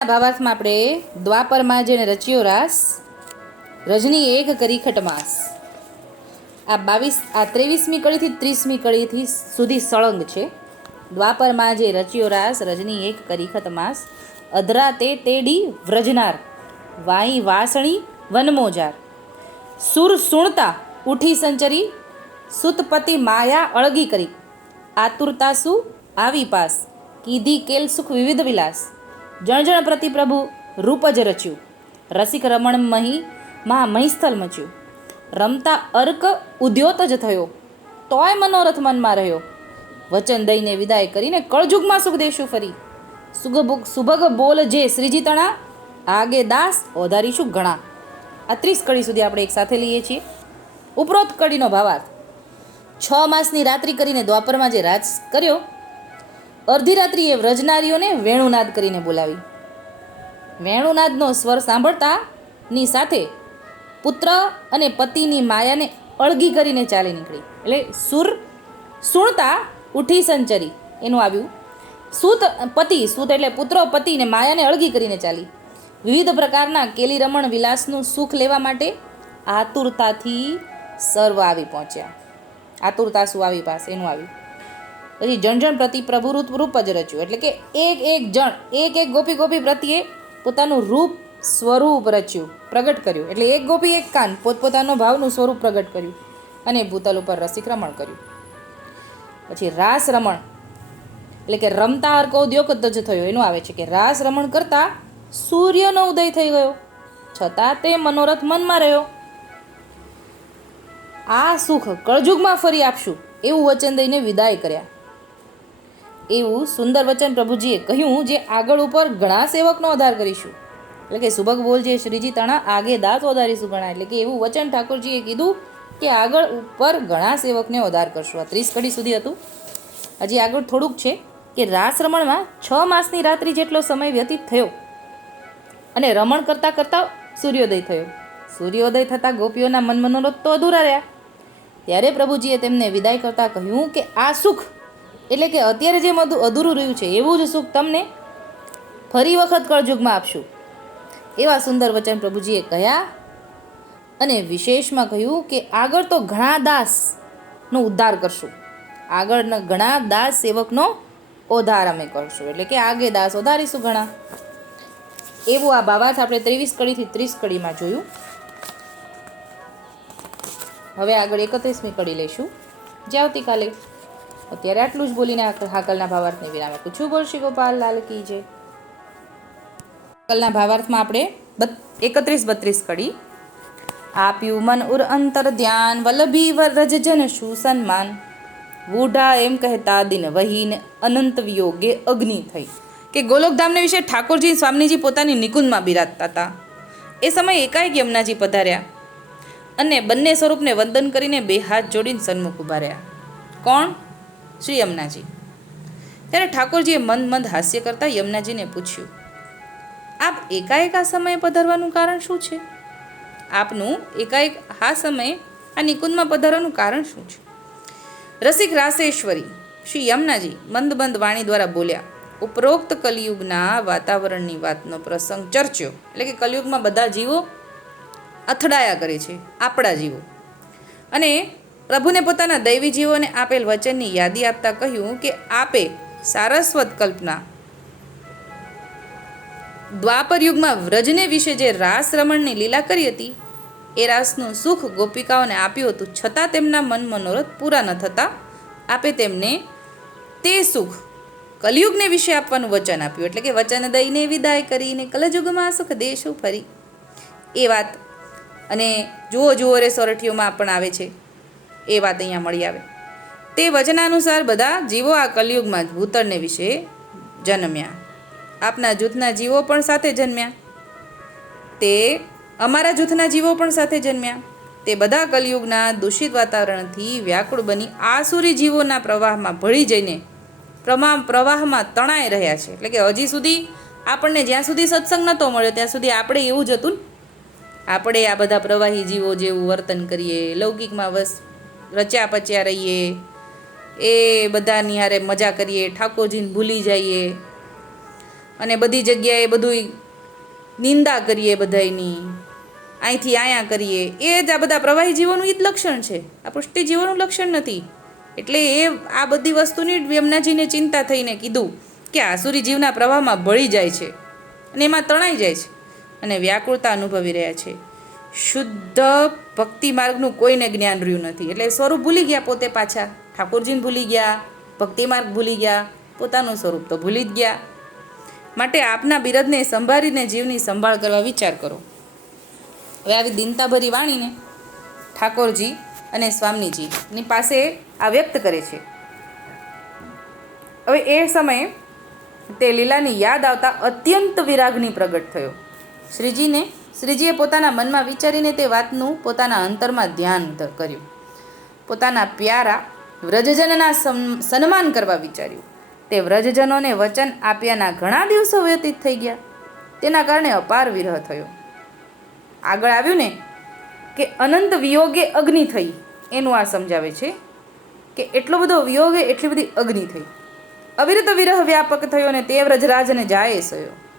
ભાવાર્થમાં આપણે દ્વાપરમાં જેને રચ્યો રાસ, રજની એક કરી ખટમાસ આ બાવીસ, આ ત્રેવીસમી કડીથી ત્રીસમી કડીથી સુધી સળંગ છે. દ્વાપરમાં જે રચ્યો રાસ, રજની એક કરી ખટમાસ અધરા તે તેડી વ્રજનાર, વાઈ વાસણી વનમોજાર. સુર સુણતા ઉઠી સંચરી, સુતપતિ માયા અળગી કરી. આતુરતાસુ આવી પાસ. કીધી કેલ સુખ વિવિધ વિલાસ. જણજણ પ્રતિ પ્રભુ રૂપ જ રચ્યું. રસિક રમણ મહી મહા મહીસ્થલ મચ્યું. રમતા અર્ક ઉદ્યોત જ થયો. તોય મનોરથ મનમાં રહ્યો. વચન દઈને વિદાય કરીને કળજુગમાં સુખ દેશું ફરી. સુગભુગ સુભગ બોલ જે શ્રીજી તણા, આગે દાસ ઓધારીશું ઘણા. આ ત્રીસ કડી સુધી આપણે એક સાથે લઈએ છીએ. ઉપરોક્ત કડીનો ભાવાર્થ. છ માસની રાત્રિ કરીને દ્વાપરમાં જે રાજ કર્યો અડધી રાત્રિએ વ્રજનારીઓને વેણુનાદ કરીને બોલાવી. વેણુનાદનો સ્વર સાંભળતાની સાથે પુત્ર અને પતિની માયાને અળગી કરીને ચાલી નીકળી. એટલે સુર સુણતા ઉઠી સંચરી. એનું આવ્યું. સુત, પતિ, સુત એટલે પુત્ર પતિને માયાને અળગી કરીને ચાલી. વિવિધ પ્રકારના કેલી રમણ વિલાસનું સુખ લેવા માટે આતુરતાથી સર્વ આવી પહોંચ્યા. આતુરતા આવી પાસે એનું આવ્યું. પછી જણ જણ પ્રતિ પ્રભુ રૂપ જ રચ્યું. એટલે કે એક એક જણ, એક એક ગોપી ગોપી પ્રત્યે પોતાનું રૂપ સ્વરૂપ રચ્યું, પ્રગટ કર્યું. એટલે એક ગોપી, એક કાન, પોતપોતાનો ભાવનું સ્વરૂપ પ્રગટ કર્યું અને ભૂતલ ઉપર રસિક રમણ કર્યું. પછી રાસ રમણ, એટલે કે રમતા હરકો ઉદ્યોગ જ થયો. એનું આવે છે કે રાસ રમણ કરતાં સૂર્યનો ઉદય થઈ ગયો. છતાં તે મનોરથ મનમાં રહ્યો. આ સુખ કળજુગમાં ફરી આપશું એવું વચન દઈને વિદાય કર્યા. એવું સુંદર વચન પ્રભુજીએ કહ્યું જે આગળ ઉપર ઘણા સેવકનો આધાર કરીશું. એટલે કે સુભગ બોલ જે શ્રીજી તણા આગે દાસ વધારીશું ઘણા એટલે કે એવું વચન ઠાકોરજીએ કીધું કે આગળ ઉપર ઘણા સેવકને વધાર કરશું. આ ત્રીસ કડી સુધી હતું. હજી આગળ થોડુંક છે કે રાસ રમણમાં છ માસની રાત્રિ જેટલો સમય વ્યતીત થયો અને રમણ કરતાં કરતાં સૂર્યોદય થયો. સૂર્યોદય થતાં ગોપીઓના મન મનોરથ તો અધૂરા રહ્યા. ત્યારે પ્રભુજીએ તેમને વિદાય કરતાં કહ્યું કે આ સુખ એટલે કે અત્યારે જે મધુ અધૂરું રહ્યું છે, એવું જ સુખ તમને ફરી વખત કળજુગમાં આપશું. એવા સુંદર વચન પ્રભુજીએ કહ્યા અને વિશેષમાં કહ્યું કે આગળ તો ઘણા દાસનો ઉદ્ધાર કરશું. આગળના ઘણા દાસ સેવકનો ઓધાર અમે કરશું. એટલે કે આગે દાસ ઓધારીશું ઘણા. એવું આ બાવાર્થ આપણે ત્રેવીસ કડીથી ત્રીસ કડીમાં જોયું. હવે આગળ એકત્રીસમી કડી લઈશું. જે આવતીકાલે અત્યારે આટલું જ બોલીને હાકલના ભાવાર્થને વિરામે પૂછવું બોલ શ્રી ગોપાલ લાલ કી જય. હાકલના ભાવાર્થમાં આપણે એકત્રીસ બત્રીસ કડી. આપ્યું મન ઉર અંતર ધ્યાન, વલ્લભી વરજ જન શું સન્માન? વૂઢા એમ કહેતા દિન વહીને, અનંત વિયોગે અગ્નિ થઈ. કે ગોલોકધામને વિશે ઠાકોરજી સ્વામીજી પોતાની નિકુંજમાં બિરાજતા હતા. એ સમયે એકાએક યમુનાજી પધાર્યા અને બંને સ્વરૂપને વંદન કરીને બે હાથ જોડીને સન્મુખ ઊભા રહ્યા. કોણ? શ્રી યમુનાજી. ત્યારે ઠાકોરજીએ મંદ મંદ હાસ્ય કરતા યમુનાજીને પૂછ્યું, આપ એકાએક આ સમયે પધારવાનું કારણ શું છે? આપનું એકાએક આ સમયે આ નિકુંજમાં પધારવાનું કારણ શું છે? રસિક રાસેશ્વરી શ્રી યમુનાજી મંદ મંદ વાણી દ્વારા બોલ્યા, ઉપરોક્ત કલિયુગના વાતાવરણની વાતનો પ્રસંગ ચર્ચ્યો. એટલે કે કલિયુગમાં બધા જીવો અથડાયા કરે છે, આપણા જીવો. અને પ્રભુને પોતાના દૈવી જીવોને આપેલ વચનની યાદી આપતા કહ્યું કે આપે સારસ્વત કલ્પના. દ્વાપર યુગમાં વ્રજને વિશે જે રાસ રમણની લીલા કરી હતી, એ રાસનું સુખ ગોપિકાઓને આપ્યું હતું છતાં તેમના મન મનોરથ પૂરા ન થતાં આપે તેમને તે સુખ કલયુગને વિશે આપવાનું વચન આપ્યું. એટલે કે વચન દઈને વિદાય કરીને કલયુગમાં સુખ દેશું ફરી. એ વાત અને જુઓ જુઓ રે સોરઠીઓમાં પણ આવે છે. એ વાત અહીંયા મળી આવે. તે વચનાનુસાર બધા જીવો આ કલિયુગમાં ભૂતળને વિશે જન્મ્યા. આપના જૂથના જીવો પણ સાથે જન્મ્યા. તે અમારા જૂથના જીવો પણ સાથે જન્મ્યા. તે બધા કલિયુગના દૂષિત વાતાવરણથી વ્યાકુળ બની આસુરી જીવોના પ્રવાહમાં ભળી જઈને પ્રમા પ્રવાહમાં તણાઈ રહ્યા છે. એટલે કે હજી સુધી આપણને જ્યાં સુધી સત્સંગ નહોતો મળ્યો, ત્યાં સુધી આપણે એવું જ હતું આપણે આ બધા પ્રવાહી જીવો જેવું વર્તન કરીએ, લૌકિકમાં બસ રચ્યા પચ્યા રહીએ, એ બધાની હારે મજા કરીએ, ઠાકોરજીને ભૂલી જઈએ. અને બધી જગ્યાએ બધું નિંદા કરીએ બધાયની. અહીંથી અહીંયા કરીએ. એ જ આ બધા પ્રવાહી જીવોનું એ જ લક્ષણ છે. આ પુષ્ટિ જીવોનું લક્ષણ નથી. એટલે એ આ બધી વસ્તુની યમુનાજીને ચિંતા થઈને કીધું કે આસુરી જીવના પ્રવાહમાં ભળી જાય છે. અને એમાં તણાઈ જાય છે. અને વ્યાકુળતા અનુભવી રહ્યા છે. શુદ્ધ ભક્તિ માર્ગનું કોઈને જ્ઞાન રહ્યું નથી. એટલે સ્વરૂપ ભૂલી ગયા પોતે પાછા. ઠાકોરજીને ભૂલી ગયા, ભક્તિ માર્ગ ભૂલી ગયા, પોતાનું સ્વરૂપ તો ભૂલી જ ગયા. માટે આપના બિરદને સંભાળીને જીવની સંભાળ કરવા વિચાર કરો. હવે આવી દિનતાભરી વાણીને ઠાકોરજી અને સ્વામીજીની પાસે આ વ્યક્ત કરે છે. હવે એ સમયે તે લીલાની યાદ આવતા અત્યંત વિરાગની પ્રગટ થયો. શ્રીજીને શ્રીજીએ પોતાના મનમાં વિચારીને તે વાતનું પોતાના અંતરમાં ધ્યાન કર્યું. પોતાના પ્યારા વ્રજજનના સન્માન કરવા વિચાર્યું. તે વ્રજજનોને વચન આપ્યાના ઘણા દિવસો વ્યતીત થઈ ગયા. તેના કારણે અપાર વિરહ થયો. આગળ આવ્યું ને કે અનંત વિયોગે અગ્નિ થઈ. એનું આ સમજાવે છે કે એટલો બધો વિયોગે એટલી બધી અગ્નિ થઈ. અવિરત વિરહ વ્યાપક થયો અને તે વ્રજરાજને જાય સયો.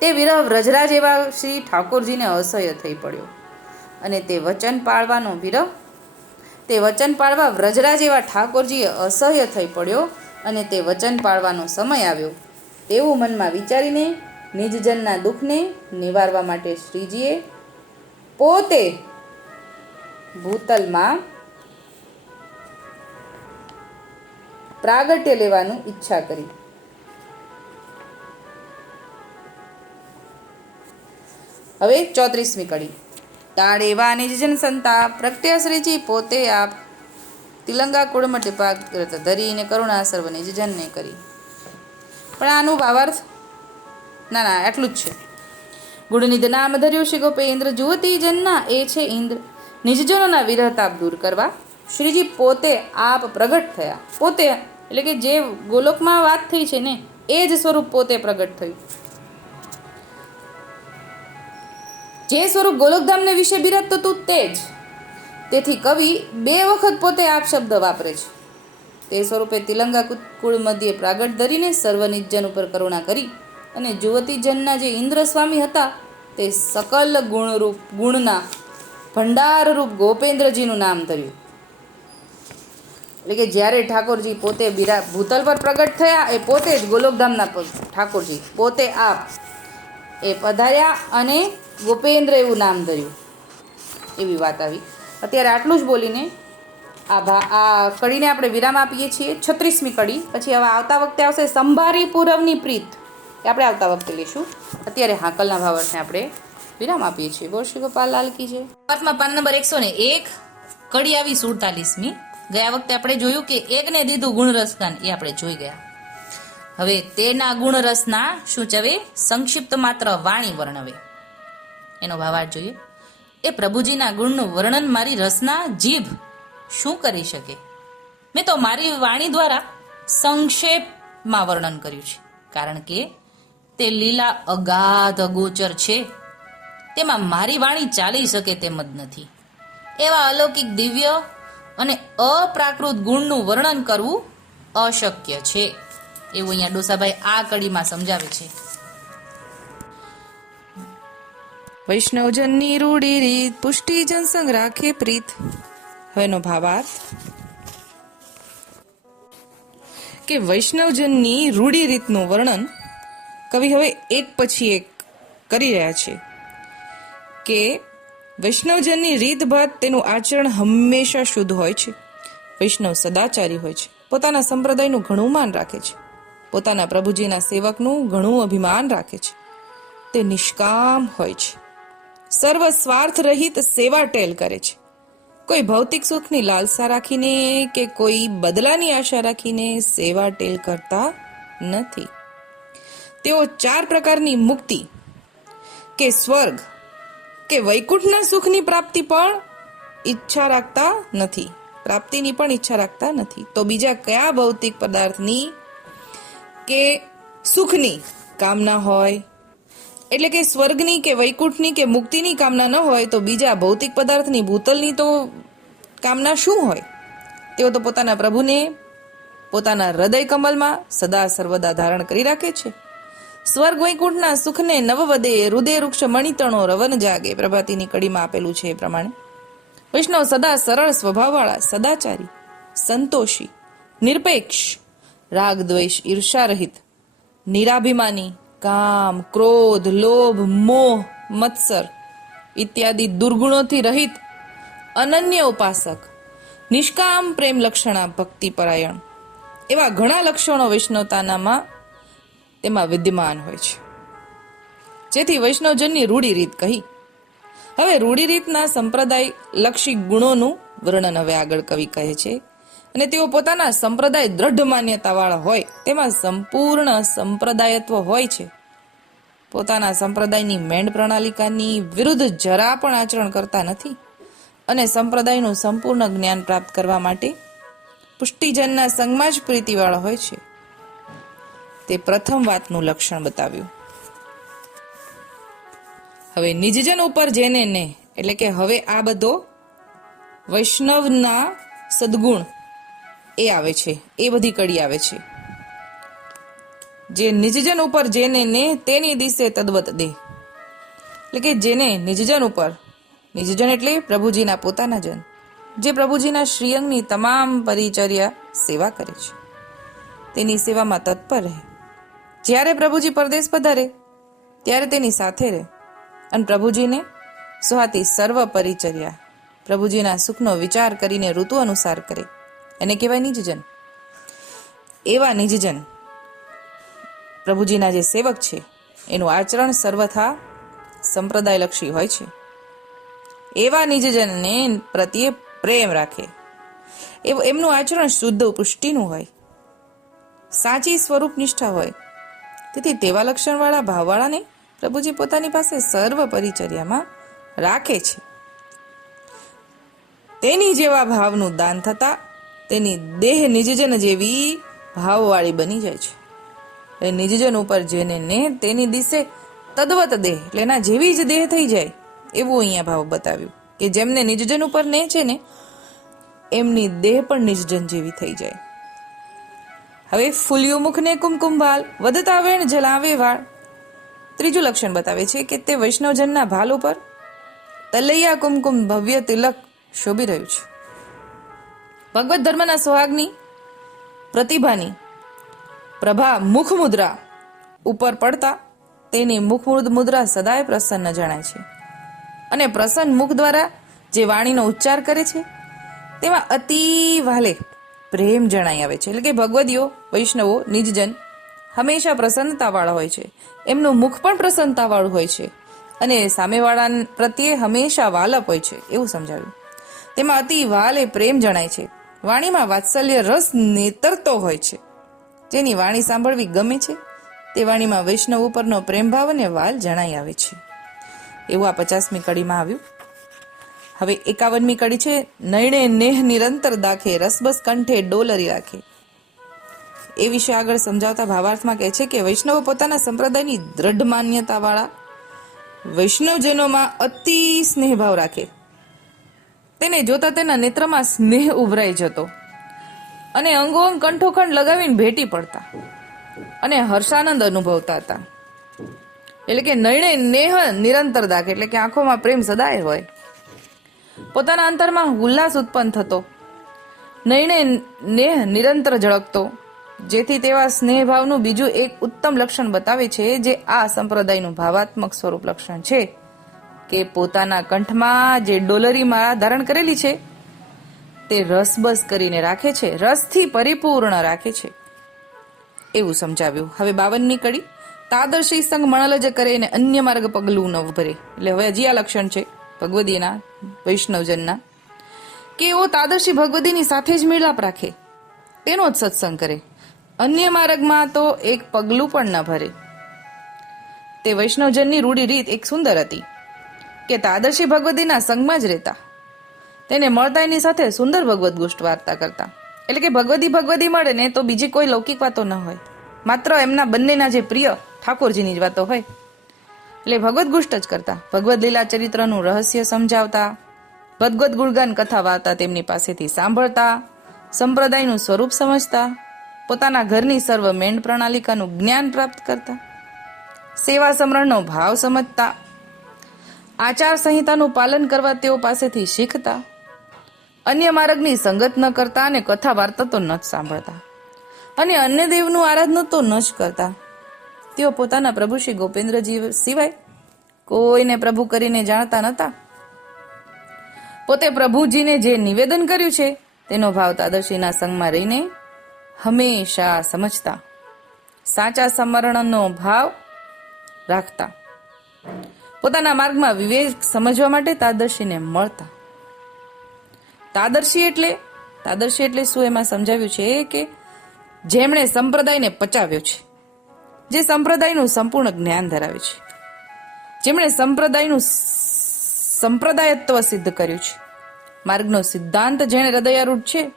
તે વિરહ વ્રજરાજ એવા શ્રી ઠાકોરજીને અસહ્ય થઈ પડ્યો. અને તે વચન પાળવાનો વિરહ, તે વચન પાળવા વ્રજરાજ એવા ઠાકોરજીએ અસહ્ય થઈ પડ્યો અને તે વચન પાળવાનો સમય આવ્યો. તેવું મનમાં વિચારીને નિજજનના દુઃખને નિવારવા માટે શ્રીજીએ પોતે ભૂતલમાં પ્રાગટ્ય લેવાનું ઈચ્છા કરી. હવે ચોત્રીસમી કડી. તાળેવા નિજજન સંતા પ્રગટ્યા પોતે આપ તિલંગા કુળમાં ટીપા ધરીને કરુણા સર્વ નિજજનને કરી. પણ આનું ભાવાર્થ? ના ના એટલું જ છે. ગુણનિધ નામ ધર્યું શ્રી ગોપેન્દ્ર, જુવતી જનના એ છે ઇન્દ્ર. નિજજનોના વિરહતાપ દૂર કરવા શ્રીજી પોતે આપ પ્રગટ થયા. પોતે, એટલે કે જે ગોલોકમાં વાત થઈ છે ને, એ જ સ્વરૂપ પોતે પ્રગટ થયું. જે સ્વરૂપ ગોલકધામને વિશે બિરાજતો તું તે જ. તેથી કવિ બે વખત પોતે આપ શબ્દ વાપરે છે. તે સ્વરૂપે તિલંગા કુળ મધ્યે પ્રાગટ ધરીને સર્વનિજન ઉપર કરુણા કરી અને જુવતીજનના જે ઇન્દ્રસ્વામી હતા, તે સકલ ગુણરૂપ, ગુણના ભંડારરૂપ ગોપેન્દ્રજીનું નામ ધર્યું. એટલે કે જ્યારે ઠાકોરજી પોતે બિરા, ભૂતલ પર પ્રગટ થયા, એ પોતે જ ગોલોકધામના ઠાકોરજી પોતે આપ એ પધાર્યા અને ગોપેન્દ્ર એવું નામ ધર્યું એવી વાત આવી. અત્યારે આટલું જ બોલીને આ ભા, આ કડીને આપણે વિરામ આપીએ છીએ. છત્રીસમી કડી. પછી હવે આવતા વખતે આવશે સંભારી પૂરવની પ્રીત. એ આપણે આવતા વખતે લઈશું. અત્યારે હાકલના ભાવાર્થને આપણે વિરામ આપીએ છીએ. બોલ શ્રી ગોપાલ, લાલ કી છે વાતમાં પાન નંબર એકસો ને એક, કડી આવી સુડતાલીસમી. ગયા વખતે આપણે જોયું કે એકને દીધું ગુણરસગાન એ આપણે જોઈ ગયા. હવે તેના ગુણરસના શું ચવે? સંક્ષિપ્ત માત્ર વાણી વર્ણવે. એનો ભાવાર્થ જોઈએ. એ પ્રભુજીના ગુણનું વર્ણન મારી રસના જીભ શું કરી શકે? મેં તો મારી વાણી દ્વારા સંક્ષેપમાં વર્ણન કર્યું છે. કારણ કે તે લીલા અગાધ અગોચર છે. તેમાં મારી વાણી ચાલી શકે તેમ જ નથી. એવા અલૌકિક દિવ્ય અને અપ્રાકૃત ગુણનું વર્ણન કરવું અશક્ય છે. એવું અહીંયા ડોસાભાઈ આ કડીમાં સમજાવે છે. વૈષ્ણવજનની રૂડી રીત પુષ્ટિજન સંગ રાખે પ્રીત. હવેનો ભાવાર્થ. કે વૈષ્ણવજનની રૂઢી રીતનું વર્ણન કવિ હવે એક પછી એક કરી રહ્યા છે. કે વૈષ્ણવજનની રીતભાત તેનું આચરણ હંમેશા શુદ્ધ હોય છે. વૈષ્ણવ સદાચારી હોય છે. પોતાના સંપ્રદાયનું ઘણું માન રાખે છે. પોતાના પ્રભુજીના સેવકનું ઘણું અભિમાન રાખે છે. તે નિષ્કામ હોય છે. સર્વ સ્વાર્થ રહિત સેવા ટેલ કરે છે. કોઈ ભૌતિક સુખની લાલસા રાખીને કે કોઈ બદલાની આશા રાખીને સેવા ટેલ કરતા નથી. તેઓ ચાર પ્રકારની મુક્તિ કે સ્વર્ગ કે વૈકુંઠના સુખની પ્રાપ્તિ પણ ઈચ્છા રાખતા નથી. પ્રાપ્તિની પણ ઈચ્છા રાખતા નથી. તો બીજા કયા ભૌતિક પદાર્થની કે સુખની કામના હોય? એટલે કે સ્વર્ગની કે વૈકુંઠની કે મુક્તિની કામના ન હોય તો બીજા ભૌતિક પદાર્થની ભૂતલની તો કામના શું હોય? તેઓ તો પોતાના પ્રભુને પોતાના હૃદય કમલમાં સદા સર્વદા ધારણ કરી રાખે છે. સ્વર્ગ વૈકુંઠના સુખને નવવદે હૃદય વૃક્ષ મણિતણો રવન જાગે, પ્રભાતીની કડીમાં આપેલું છે એ પ્રમાણે. વૈષ્ણવ સદા સરળ સ્વભાવવાળા, સદાચારી, સંતોષી, નિરપેક્ષ રાગ દ્વેષ ઈર્ષારહિત, નિરાભિમાની કામ, ક્રોધ, લોભ, મોહ, મત્સર ઇત્યાદિ દુર્ગુણોથી રહિત અનન્ય ઉપાસક, નિષ્કામ પ્રેમ લક્ષણા ભક્તિ પરાયણ એવા ઘણા લક્ષણો વૈષ્ણવતાનામાં તેમાં વિદ્યમાન હોય છે. જેથી વૈષ્ણવજનની રૂઢી રીત કહી. હવે રૂઢી રીતના સંપ્રદાય લક્ષી ગુણોનું વર્ણન હવે આગળ કવિ કહે છે. અને તેઓ પોતાના સંપ્રદાય દ્રઢ માન્યતાવાળા હોય. તેમાં સંપૂર્ણ સંપ્રદાયત્વ હોય છે. પોતાના સંપ્રદાયની મેંડ પ્રણાલિકાની વિરુદ્ધ જરા પણ આચરણ કરતા નથી અને સંપ્રદાયનું સંપૂર્ણ જ્ઞાન પ્રાપ્ત કરવા માટે પુષ્ટિજનના સંગમાં જ પ્રીતિવાળા હોય છે. તે પ્રથમ વાતનું લક્ષણ બતાવ્યું. હવે નિજજન ઉપર જેને ને, એટલે કે હવે આ બધો વૈષ્ણવના સદગુણ એ આવે છે, એ બધી કડી આવે છે. જે નિજજન ઉપર જેને ને તેની દિશે તદ્વત દે. એટલે કે જેને નિજજન ઉપર, નિજજન એટલે પ્રભુજીના પોતાના જન, જે પ્રભુજીના શ્રીઅંગની તમામ પરિચર્યા સેવા કરે છે. તેની સેવામાં તત્પર રહે. જ્યારે પ્રભુજી પરદેશ પધારે, ત્યારે તેની સાથે રહે. અને પ્રભુજીને સુહાતી સર્વ પરિચર્યા, પ્રભુજીના સુખનો વિચાર કરીને ઋતુ અનુસાર કરે. એને કહેવાય નિજજન. એવા નિજજન પ્રભુજીના જે સેવક છે, એનું આચરણ સર્વથા સંપ્રદાયલક્ષી હોય છે. એવા નિજજનને પ્રત્યે પ્રેમ રાખે. એમનું આચરણ શુદ્ધ પુષ્ટિનું હોય. સાચી સ્વરૂપ નિષ્ઠા હોય. તેથી તેવા લક્ષણવાળા ભાવવાળાને પ્રભુજી પોતાની પાસે સર્વ પરિચર્યામાં રાખે છે. તેની જેવા ભાવનું દાન થતા તેની દેહ નિજજન જેવી ભાવવાળી બની જાય છે. એ નિજજન ઉપર જેને ને તેની દિશે તદ્વત દેહ. એટલે એના જેવી જ દેહ થઈ જાય. એવું અહીંયા ભાવ બતાવ્યું. કે જેમને નિજજન ઉપર ને છે ને, એમની દેહ પણ નિજજન જેવી થઈ જાય. હવે ફૂલ્યું મુખને કુમકુમ ભાલ, વધતા વેણ જલાવે વાળ. ત્રીજું લક્ષણ બતાવે છે કે તે વૈષ્ણવજનના ભાલ ઉપર તલૈયા કુમકુમ ભવ્ય તિલક શોભી રહ્યું છે. ભગવત ધર્મના સુહાગની પ્રતિભાની પ્રભા મુખ મુદ્રા ઉપર પડતા તેની મુખ મુદ્રા સદાય પ્રસન્ન જણાય છે. અને પ્રસન્ન મુખ દ્વારા જે વાણીનો ઉચ્ચાર કરે છે, તેમાં અતિ વાલે પ્રેમ જણાઈ આવે છે. એટલે કે ભગવદીઓ, વૈષ્ણવો, નિજજન હંમેશા પ્રસન્નતાવાળા હોય છે. એમનું મુખ પણ પ્રસન્નતાવાળું હોય છે. અને સામેવાળા પ્રત્યે હંમેશા વાલપ હોય છે. એવું સમજાવ્યું. તેમાં અતિ વાલે પ્રેમ જણાય છે. વાણીમાં વાત્સલ્ય રસ નેતરતો હોય છે. જેની વાણી સાંભળવી ગમે છે, તે વાણીમાં વૈષ્ણવ ઉપરનો પ્રેમભાવ અને વાલ જણાઈ આવે છે. એવું આ પચાસમી કડીમાં આવ્યું. હવે એકાવનમી કડી છે, નયણે નેહ નિરંતર દાખે, રસબસ કંઠે ડોલરી રાખે. એ વિશે આગળ સમજાવતા ભાવાર્થમાં કહે છે કે વૈષ્ણવો પોતાના સંપ્રદાયની દ્રઢ માન્યતાવાળા વૈષ્ણવજનોમાં અતિ સ્નેહભાવ રાખે. તેને જોતા તેના નેત્રમાં સ્નેહ ઉભરાઈ જતો. અને અંગોઅંગ કંઠોખંડ લગાવીને ભેટી પડતા અને હર્ષાનંદ અનુભવતા હતા. એટલે કે નિર્ણય નેહ નિરંતર દાખે એટલે કે આંખોમાં પ્રેમ સદાય હોય. પોતાના અંતરમાં ઉલ્લાસ ઉત્પન્ન થતો. નિર્ણય નેહ નિરંતર ઝળકતો, જેથી તેવા સ્નેહભાવનું બીજું એક ઉત્તમ લક્ષણ બતાવે છે, જે આ સંપ્રદાયનું ભાવાત્મક સ્વરૂપ લક્ષણ છે. કે પોતાના કંઠમાં જે ડોલરી માળા ધારણ કરેલી છે, તે રસબસ કરીને રાખે છે, રસથી પરિપૂર્ણ રાખે છે. એવું સમજાવ્યું. હવે બાવનની કડી. તાદર્શી સંગ મણલ જ કરે અને અન્ય માર્ગ પગલું ન ભરે. એટલે હવે હજી આ લક્ષણ છે, ભગવદીના, વૈષ્ણવજનના. કે એઓ તાદર્શી ભગવદીની સાથે જ મેળાપ રાખે. તેનો જ સત્સંગ કરે. અન્ય માર્ગમાં તો એક પગલું પણ ન ભરે. તે વૈષ્ણવજનની રૂઢી રીત એક સુંદર હતી. કે તાદર્શી ભગવતીના સંગમાં જ રહેતા. તેને મળતા એની સાથે સુંદર ભગવદ ગુષ્ટ વાર્તા કરતા. એટલે કે ભગવતી ભગવતી મળે ને તો બીજી કોઈ લૌકિક વાતો ન હોય. માત્ર એમના બંનેના જે પ્રિય ઠાકોરજીની જ વાતો હોય. એટલે ભગવદ ગુષ્ટ જ કરતા. ભગવદ લીલા ચરિત્રનું રહસ્ય સમજાવતા. ભગવદ ગુણગાન કથા વાર્તા તેમની પાસેથી સાંભળતા. સંપ્રદાયનું સ્વરૂપ સમજતા. પોતાના ઘરની સર્વ મેંડ પ્રણાલિકાનું જ્ઞાન પ્રાપ્ત કરતા. સેવા સમરણનો ભાવ સમજતા. આચાર સંહિતાનું પાલન કરવા તેઓ પાસેથી શીખતા. અન્ય માર્ગની સંગત ન કરતા અને કથા વાર્તા તો ન જ સાંભળતા. અને અન્ય દેવનું આરાધન તો ન જ કરતા. તેઓ પોતાના પ્રભુ શ્રી ગોપેન્દ્રજી સિવાય કોઈને પ્રભુ કરીને જાણતા નહોતા. પોતે પ્રભુજીને જે નિવેદન કર્યું છે, તેનો ભાવ તાદર્શીના સંગમાં રહીને હંમેશા સમજતા. સાચા સમરણનો ભાવ રાખતા. પોતાના માર્ગમાં વિવેક સમજવા માટે તાદર્શીને મળતા. તાદર્શી એટલે તાદર્શી એટલે શું એમાં સમજાવ્યું છે કે જેમણે સંપ્રદાયને પચાવ્યો છે. જે સંપ્રદાયનું સંપૂર્ણ જ્ઞાન ધરાવે છે. જેમણે સંપ્રદાયનું સંપ્રદાયત્વ સિદ્ધ કર્યું છે. માર્ગનો સિદ્ધાંત જેણે હૃદયારૂઢ છે.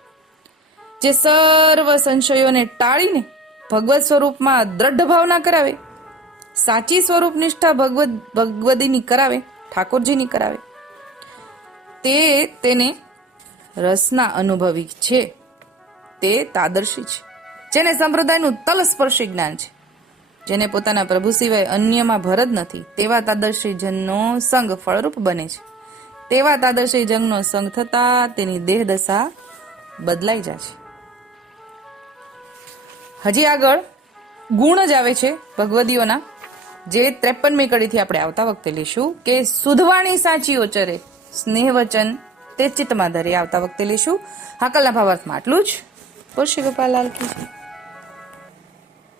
જે સર્વ સંશયોને ટાળીને ભગવત સ્વરૂપમાં દ્રઢ ભાવના કરાવે. સાચી સ્વરૂપ નિષ્ઠા ભગવદ, ભગવદીની કરાવે, ઠાકોરજીની કરાવે. તે તેને રસના અનુભવી છે. તે તાદર્શી છે. જેને સંપ્રદાયનું તલસ્પર્શી જ્ઞાન છે. જેને પોતાના પ્રભુ સિવાય અન્યમાં ભરત નથી. તેવા તાદર્શી જનનો સંગ ફળરૂપ બને છે. તેવા તાદર્શી જંગનો સંગ થતા તેની દેહ દશા બદલાઈ જાય છે. હજી આગળ ગુણ જ આવે છે ભગવદીઓના. જે ત્રેપનમી કડીથી આપણે આવતા વખતે લઈશું, કે સુધવાણી સાચી ઓચરે સ્નેહ વચન તે ચિત્તમાં ધરે આવતા વખતે લઈશું હાકલના ભાવાર્થમાં આટલું જ પુરુષ શ્રી ગોપાલ લાલ કી.